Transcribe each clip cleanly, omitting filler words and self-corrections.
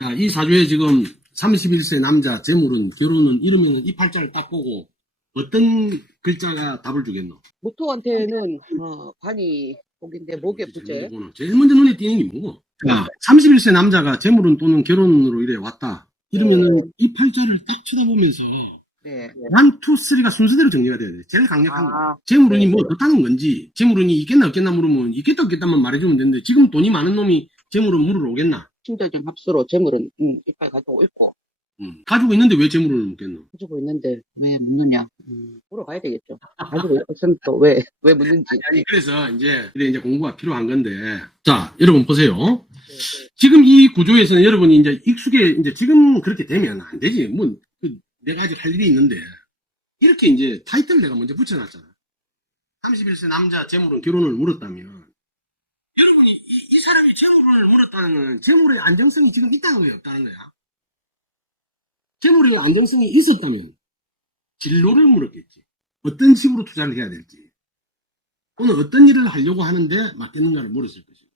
자, 이 사주에 지금 31세 남자 재물은 결혼은 이러면은 이 팔자를 딱 보고 어떤 글자가 답을 주겠노? 모토한테는 관이 복인데 목에 제일 먼저 부재. 보는 제일 먼저 눈에 띄는 게 뭐고? 자, 31세 남자가 재물은 또는 결혼으로 이래 왔다. 이러면은 이 팔자를 딱 쳐다보면서 네. 1, 2, 3가 순서대로 정리가 돼야 돼. 제일 강력한 거. 아, 재물운이 네. 뭐 어떻다는 건지, 재물운이 있겠나 없겠나 물으면 있겠다 없겠다만 말해주면 되는데 지금 돈이 많은 놈이 재물은 물으러 오겠나? 친자적 합수로 재물은 이빨 가지고 있고 가지고 있는데 왜 재물을 묻겠노? 가지고 있는데 왜 묻느냐? 물어봐야 되겠죠. 가지고 있으면 또 왜 묻는지. 아니, 그래서 이제 공부가 필요한 건데. 자, 여러분 보세요. 네. 지금 이 구조에서는 여러분이 이제 이제 지금 그렇게 되면 안 되지. 뭐, 내가 아직 할 일이 있는데. 이렇게 이제 타이틀을 내가 먼저 붙여놨잖아. 31세 남자 재물은 결혼을 물었다면. 여러분이 이 사람이 재물을 물었다는 건 재물의 안정성이 지금 있다는 거예요, 없다는 거야? 재물의 안정성이 있었다면 진로를 물었겠지. 어떤 식으로 투자를 해야 될지. 또는 어떤 일을 하려고 하는데 맞겠는가를 물었을 것이고.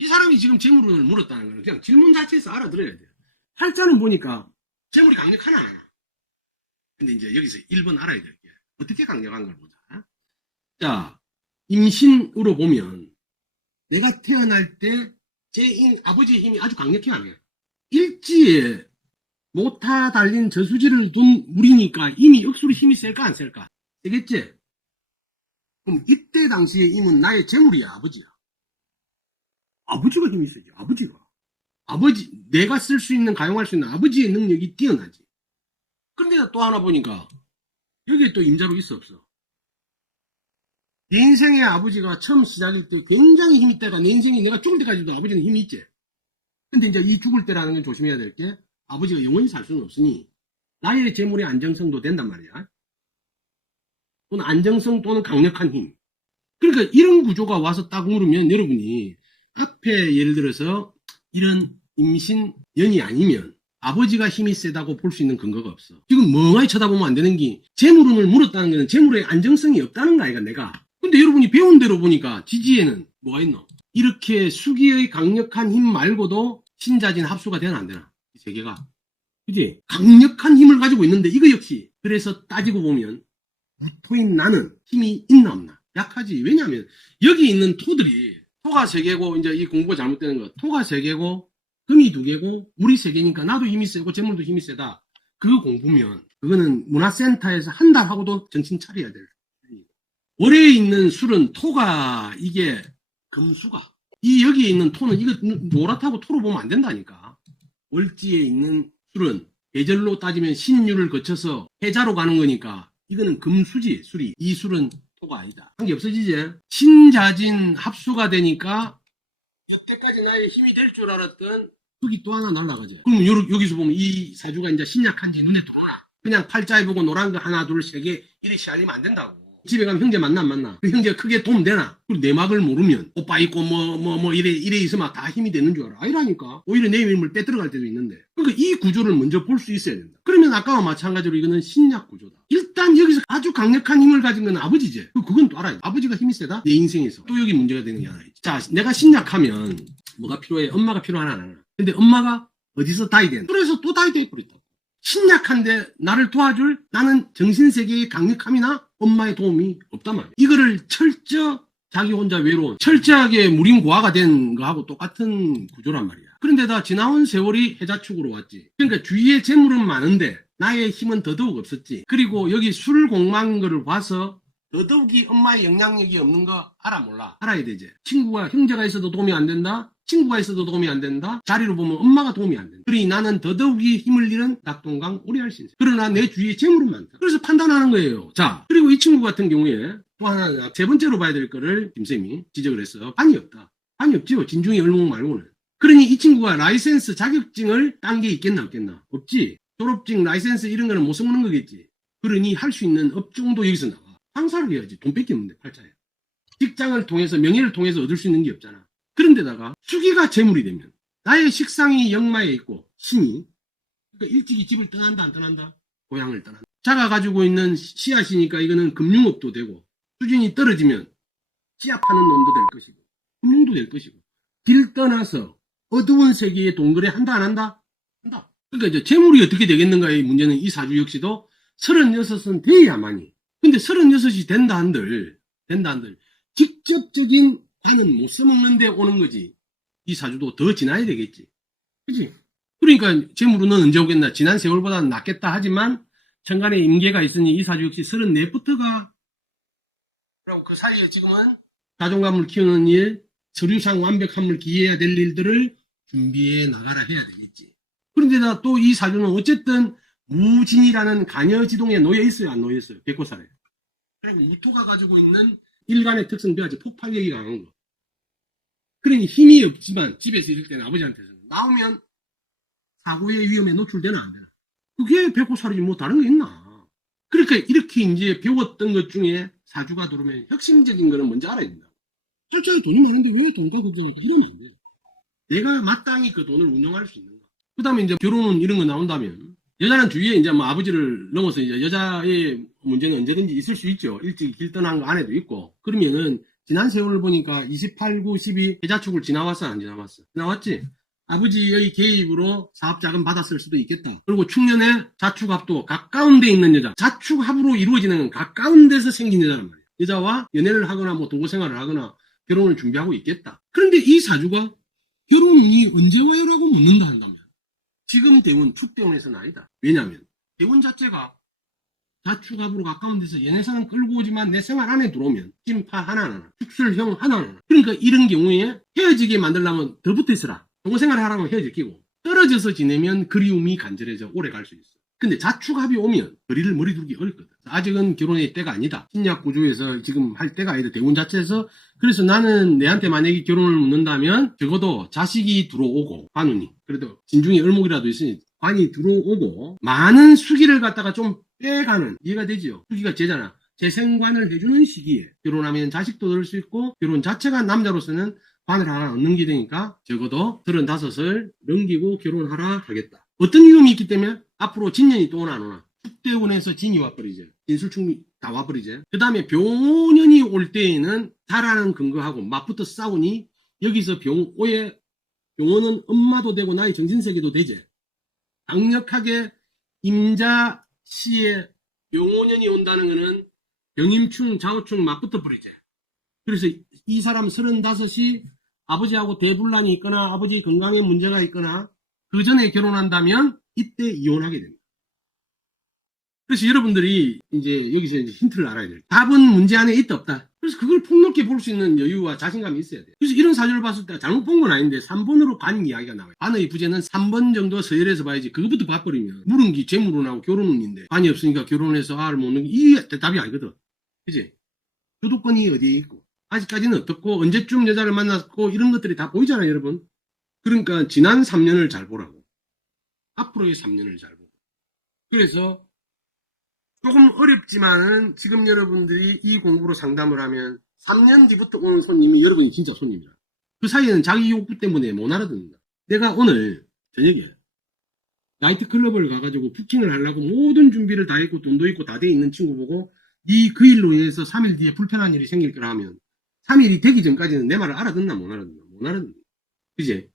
이 사람이 지금 재물운을 물었다는 건 그냥 질문 자체에서 알아들어야 돼요. 팔자는 보니까 재물이 강력하나 안 하나. 근데 이제 여기서 1번 알아야 될 게 어떻게 강력한 걸 보자. 자, 임신으로 보면 내가 태어날 때 제 아버지의 힘이 아주 강력해야 안 해요. 일지에 모타 달린 저수지를 둔 물이니까 이미 억수로 힘이 셀까 안 셀까? 되겠지? 그럼 이때 당시의 힘은 나의 재물이야, 아버지야. 아버지가 힘이 세지, 아버지가. 내가 쓸 수 있는, 가용할 수 있는 아버지의 능력이 뛰어나지. 그런데 또 하나 보니까, 여기에 또 임자로 있어, 없어? 내 인생의 아버지가 처음 시작일 때 굉장히 힘이 있다가 내 인생이 내가 죽을 때까지도 아버지는 힘이 있지. 근데 이제 이 죽을 때라는 건 조심해야 될 게, 아버지가 영원히 살 수는 없으니, 나의 재물의 안정성도 된단 말이야. 또는 안정성 또는 강력한 힘. 그러니까 이런 구조가 와서 딱 물으면 여러분이 앞에 예를 들어서 이런 임신연이 아니면 아버지가 힘이 세다고 볼 수 있는 근거가 없어. 지금 멍하니 쳐다보면 안 되는 게 재물운을 물었다는 것은 재물의 안정성이 없다는 거 아이가 내가. 근데 여러분이 배운 대로 보니까 지지에는 뭐가 있노? 이렇게 수기의 강력한 힘 말고도 신자진 합수가 되나 안 되나? 이 세 개가. 그지? 강력한 힘을 가지고 있는데 이거 역시 그래서 따지고 보면 토인 나는 힘이 있나 없나? 약하지. 왜냐하면 여기 있는 토들이 토가 3개고 이제 이 공부가 잘못되는 거 토가 3개고 금이 2개고 물이 3개니까 나도 힘이 세고 재물도 힘이 세다. 그 공부면 그거는 문화센터에서 한 달 하고도 정신 차려야 될. 월에 있는 술은 토가 이게 금수가 이 여기에 있는 토는 이거 노랗다고 토로 보면 안 된다니까. 월지에 있는 술은 계절로 따지면 신유를 거쳐서 해자로 가는 거니까 이거는 금수지 술이. 이 술은 토가 아니다. 한 게 없어지지. 신자진 합수가 되니까 여태까지 나의 힘이 될 줄 알았던 흙이 또 하나 날아가죠. 그럼 여기서 보면 이 사주가 이제 신약한지 눈에 들어오나. 그냥 팔자에 보고 노란 거 하나 둘 세 개 이래 시알리면 안 된다고. 집에 가면 형제 만나 안 만나? 그 형제가 크게 도움 되나? 그리고 내막을 모르면 오빠 있고 뭐 이래 있으면 다 힘이 되는 줄 알아. 아니라니까. 오히려 내 힘을 빼들어갈 때도 있는데. 그러니까 이 구조를 먼저 볼 수 있어야 된다. 그러면 아까와 마찬가지로 이거는 신약 구조다. 일단 여기서 아주 강력한 힘을 가진 건 아버지지. 그건 또 알아야 돼. 아버지가 힘이 세다? 내 인생에서. 또 여기 문제가 되는 게 하나 있지. 자, 내가 신약하면 뭐가 필요해? 엄마가 필요하나 안 하나? 근데 엄마가 어디서 다이 된? 그래서 또 다이 돼 버렸다. 신약한데 나를 도와줄 나는 정신세계의 강력함이나 엄마의 도움이 없단 말이야. 이거를 자기 혼자 외로운 철저하게 무림고아가 된 거하고 똑같은 구조란 말이야. 그런데다 지나온 세월이 해자축으로 왔지. 그러니까 주위에 재물은 많은데 나의 힘은 더더욱 없었지. 그리고 여기 술 공망 거를 봐서 더더욱이 엄마의 영향력이 없는 거 알아 몰라? 알아야 되지. 친구가 형제가 있어도 도움이 안 된다. 친구가 있어도 도움이 안 된다. 자리로 보면 엄마가 도움이 안 된다. 그러니 나는 더더욱이 힘을 잃은 낙동강 오리알 신세. 그러나 내 주위에 재물은 많다. 그래서 판단하는 거예요. 자, 그리고 이 친구 같은 경우에 또 하나 세 번째로 봐야 될 거를 김쌤이 지적을 했어. 반이 없다. 반이 없지요. 진중의 얼목 말고는. 그러니 이 친구가 라이센스 자격증을 딴 게 있겠나 없겠나? 없지. 졸업증, 라이센스 이런 거는 못 써먹는 거겠지. 그러니 할 수 있는 업종도 여기서 나와. 상사를 해야지. 돈 뺏기 없는데 팔자에. 직장을 통해서 명예를 통해서 얻을 수 있는 게 없잖아. 그런데다가 수기가 재물이 되면 나의 식상이 역마에 있고 신이 그러니까 일찍이 집을 떠난다 안 떠난다? 고향을 떠난다. 자가 가지고 있는 씨앗이니까 이거는 금융업도 되고 수준이 떨어지면 씨앗 파는 놈도 될 것이고 금융도 될 것이고 딜 떠나서 어두운 세계에 동거래 한다, 안 한다? 한다. 그러니까 이제 재물이 어떻게 되겠는가의 문제는 이 사주 역시도 36은 돼야만이. 근데 36이 된다 한들, 직접적인 관은 못 써먹는데 오는 거지. 이 사주도 더 지나야 되겠지. 그치? 그러니까 재물은 언제 오겠나? 지난 세월보다는 낫겠다 하지만 천간에 임계가 있으니 이 사주 역시 34부터가 그리고 그 사이에 지금은 자존감을 키우는 일, 서류상 완벽함을 기해야 될 일들을 준비해 나가라 해야 되겠지. 그런데다 또 이 사주는 어쨌든 무진이라는 간여지동에 놓여 있어요, 안 놓여 있어요? 백호살에. 그리고 무토가 가지고 있는 일간의 특성 배아지 폭발력이 강한 거. 그러니 힘이 없지만 집에서 이럴 때는 아버지한테서 나오면 사고의 위험에 노출되나 안 되나? 그게 백호살이지 뭐 다른 게 있나? 그러니까 이렇게 이제 배웠던 것 중에 사주가 들어오면 혁신적인 거는 먼저 알아야 된다. 철저히 돈이 많은데 왜 돈과 걱정할까? 이러면 안 돼. 내가 마땅히 그 돈을 운영할 수 있는가? 그 다음에 이제 결혼은 이런 거 나온다면 여자는 주위에 이제 뭐 아버지를 넘어서 이제 여자의 문제는 언제든지 있을 수 있죠. 일찍 길 떠난 거 아내도 있고. 그러면은 지난 세월을 보니까 28, 9, 12 해자축을 지나왔어, 안 지나왔어? 지나왔지? 아버지의 개입으로 사업 자금 받았을 수도 있겠다. 그리고 축년에 자축합도 가까운 데 있는 여자. 자축합으로 이루어지는 건 가까운 데서 생긴 여자란 말이야. 여자와 연애를 하거나 뭐 동거 생활을 하거나 결혼을 준비하고 있겠다. 그런데 이 사주가 결혼이 언제 와요라고 묻는다 한다면 지금 대운 축대운에서는 아니다. 왜냐하면 대운 자체가 자축합으로 가까운 데서 연애사는 끌고 오지만 내 생활 안에 들어오면 찐파 하나는 축술형 하나는 그러니까 이런 경우에 헤어지게 만들려면 더 붙어 있어라. 동거생활을 하라면 헤어질 끼고 떨어져서 지내면 그리움이 간절해져 오래 갈 수 있어. 근데 자축합이 오면 거리를 머리 두기 어렵거든. 아직은 결혼의 때가 아니다. 신약 구조에서 지금 할 때가 아니다. 대운 자체에서. 그래서 나는 내한테 만약에 결혼을 묻는다면 적어도 자식이 들어오고 관운이 그래도 진중에 을목이라도 있으니 관이 들어오고 많은 수기를 갖다가 좀 빼가는 이해가 되지요. 수기가 제잖아. 재생관을 해주는 시기에 결혼하면 자식도 얻을 수 있고 결혼 자체가 남자로서는 관을 하나 얻는 게 되니까 적어도 35을 넘기고 결혼하라 하겠다. 어떤 위험이 있기 때문에 앞으로 진년이 또 오나 안 오나. 축대운에서 진이 와버리지. 진술충이 다 와버리지. 그 다음에 병년이 올 때에는 달하는 근거하고 맞붙어 싸우니 여기서 병원은 엄마도 되고 나의 정신세계도 되지. 강력하게 임자 시에 병원년이 온다는 거는 병임충, 좌우충 맞붙어 버리지. 그래서 이 사람 35이 아버지하고 대분란이 있거나 아버지 건강에 문제가 있거나 그 전에 결혼한다면 이때 이혼하게 됩니다. 그래서 여러분들이 이제 여기서 이제 힌트를 알아야 돼요. 답은 문제 안에 있다 없다. 그래서 그걸 폭넓게 볼 수 있는 여유와 자신감이 있어야 돼요. 그래서 이런 사주를 봤을 때 잘못 본 건 아닌데 3번으로 관 이야기가 나와요. 관의 부재는 3번 정도 서열해서 봐야지. 그것부터 봐버리면 물은기 재물운하고 결혼운인데 관이 없으니까 결혼해서 알을 못 낳는 게 이게 답이 아니거든. 그치? 주도권이 어디에 있고 아직까지는 어떻고 언제쯤 여자를 만났고 이런 것들이 다 보이잖아요, 여러분. 그러니까 지난 3년을 잘 보라고. 앞으로의 3년을 잘 보고. 그래서 조금 어렵지만은 지금 여러분들이 이 공부로 상담을 하면 3년 뒤부터 오는 손님이 여러분이 진짜 손님이라. 그 사이에는 자기 욕구 때문에 못 알아듣는다. 내가 오늘 저녁에 나이트클럽을 가가지고 부킹을 하려고 모든 준비를 다 했고 돈도 있고 다 돼 있는 친구 보고 네 그 일로 인해서 3일 뒤에 불편한 일이 생길 거라 하면 3일이 되기 전까지는 내 말을 알아듣나 못 알아듣나. 못 알아듣나. 그지?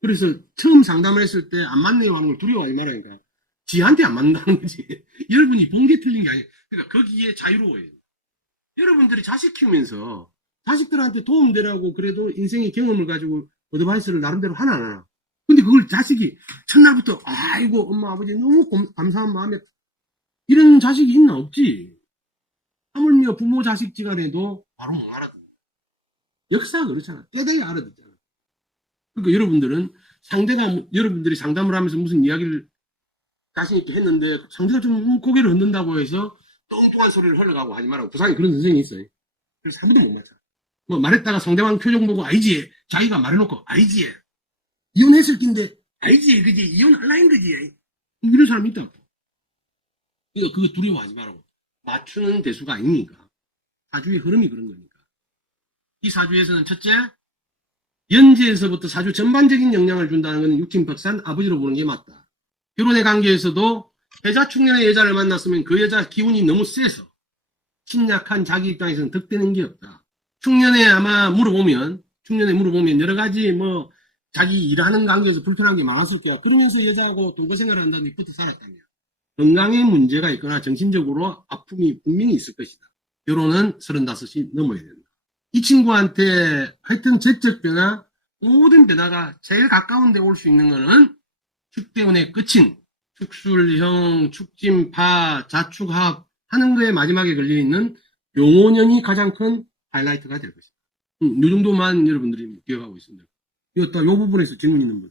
그래서 처음 상담을 했을 때 안 맞네요 하는 걸 두려워하지 말라니까. 지한테 안 맞는다는 거지. 여러분이 본 게 틀린 게 아니에요. 그러니까 거기에 자유로워요. 여러분들이 자식 키우면서 자식들한테 도움되라고 그래도 인생의 경험을 가지고 어드바이스를 나름대로 하나 안 하나. 근데 그걸 자식이 첫날부터 아이고 엄마 아버지 너무 감사한 마음에 이런 자식이 있나 없지. 하물며 부모 자식지간에도 바로 못 알아듣는. 역사가 그렇잖아. 때되게 알아듣잖아. 그러니까 여러분들은 여러분들이 상담을 하면서 무슨 이야기를 자신있게 했는데 상대가 좀 고개를 흔든다고 해서 뚱뚱한 소리를 흘러가고 하지 말라고. 부산에 그런 선생님이 있어요. 그래서 한 번도 못 맞춰. 뭐 말했다가 상대방 표정 보고 알지. 자기가 말해놓고 알지. 이혼했을 낀데 알지. 그지. 이혼할라인 거지. 이런 사람이 있다. 그러니까 그거 두려워하지 말라고. 맞추는 대수가 아니니까. 사주의 흐름이 그런 거니까. 이 사주에서는 첫째, 연지에서부터 사주 전반적인 영향을 준다는 것은 육친박산 아버지로 보는 게 맞다. 결혼의 관계에서도 여자 축년의 여자를 만났으면 그 여자 기운이 너무 세서 침략한 자기 입장에서는 득되는 게 없다. 축년에 물어보면 여러 가지 뭐 자기 일하는 관계에서 불편한 게 많았을 거야. 그러면서 여자하고 동거 생활을 한다는 입부터 살았다며. 건강에 문제가 있거나 정신적으로 아픔이 분명히 있을 것이다. 결혼은 35이 넘어야 된다. 이 친구한테 하여튼 재적 변화, 모든 변화가 제일 가까운 데 올 수 있는 거는 축대운의 끝인 축술형, 축진파, 자축합 하는 거에 마지막에 걸려있는 용오년이 가장 큰 하이라이트가 될 것이다. 이 정도만 여러분들이 기억하고 있습니다. 이 부분에서 질문 있는 분.